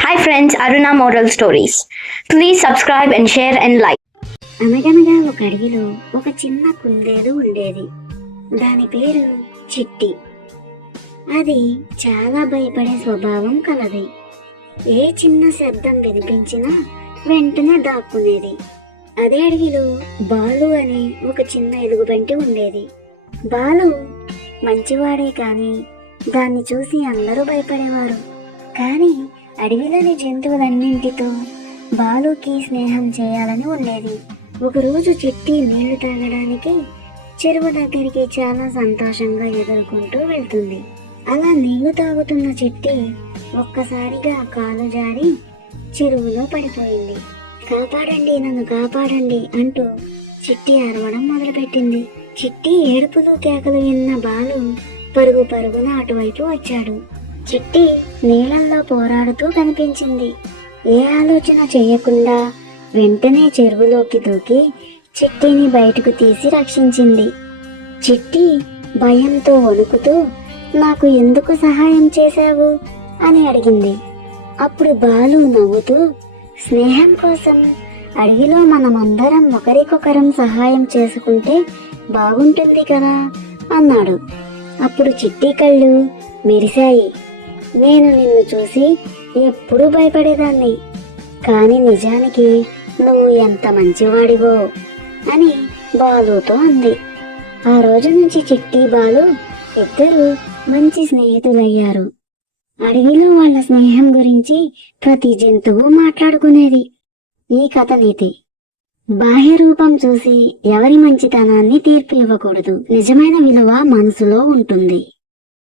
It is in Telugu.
Hi friends, Aruna Moral Stories. Please subscribe and share and like. అనగనగా ఒక అడవిలో ఒక చిన్న కుందేలు ఉండేది. దాని పేరు చిట్టి. అది చాలా భయపడే స్వభావం కలది. ఏ చిన్న శబ్దం వినిపించినా వెంటనే దాక్కునేది. అదే అడవిలో బాలు అనే ఒక చిన్న ఎలుగుబంటి ఉండేది. బాలు మంచివాడే కానీ దాన్ని చూసి అందరూ భయపడేవారు. కానీ అడవిలోని జంతువులన్నింటితో బాలుకి స్నేహం చేయాలని ఉండేది. ఒకరోజు చిట్టి నీళ్ళు తాగడానికి చెరువు దగ్గరికి చాలా సంతోషంగా ఎదుర్కొంటూ వెళ్తుంది. అలా నీళ్ళు తాగుతున్న చిట్టి ఒక్కసారిగా కాలు జారి చెరువులో పడిపోయింది. కాపాడండి నన్ను కాపాడండి అంటూ చిట్టి అరవడం మొదలుపెట్టింది. చిట్టి ఏడుపులు కేకలు విన్న బాలు పరుగు పరుగున అటువైపు వచ్చాడు. చిట్టి నీళ్ళల్లో పోరాడుతూ కనిపించింది. ఏ ఆలోచన చేయకుండా వెంటనే చెరువులోకి దూకి చిట్టిని బయటకు తీసి రక్షించింది. చిట్టి భయంతో వణుకుతూ నాకు ఎందుకు సహాయం చేశావు? అని అడిగింది. అప్పుడు బాలు నవ్వుతూ స్నేహం కోసం అడవిలో మనమందరం ఒకరికొకరం సహాయం చేసుకుంటే బాగుంటుంది కదా అన్నాడు. అప్పుడు చిట్టి కళ్ళు మెరిశాయి. నేను నిన్ను చూసి ఎప్పుడూ భయపడేదాన్ని. కానీ నిజానికి నువ్వు ఎంత మంచివాడివో అని బాలుతో అంది. ఆ రోజు నుంచి చిట్టి బాలు ఇద్దరు మంచి స్నేహితులయ్యారు. అడవిలో వాళ్ళ స్నేహం గురించి ప్రతి జంతువు మాట్లాడుకునేది. ఈ కథ నీతి. బాహ్య రూపం చూసి ఎవరి మంచితనాన్ని తీర్పు ఇవ్వకూడదు. నిజమైన విలువ మనసులో ఉంటుంది.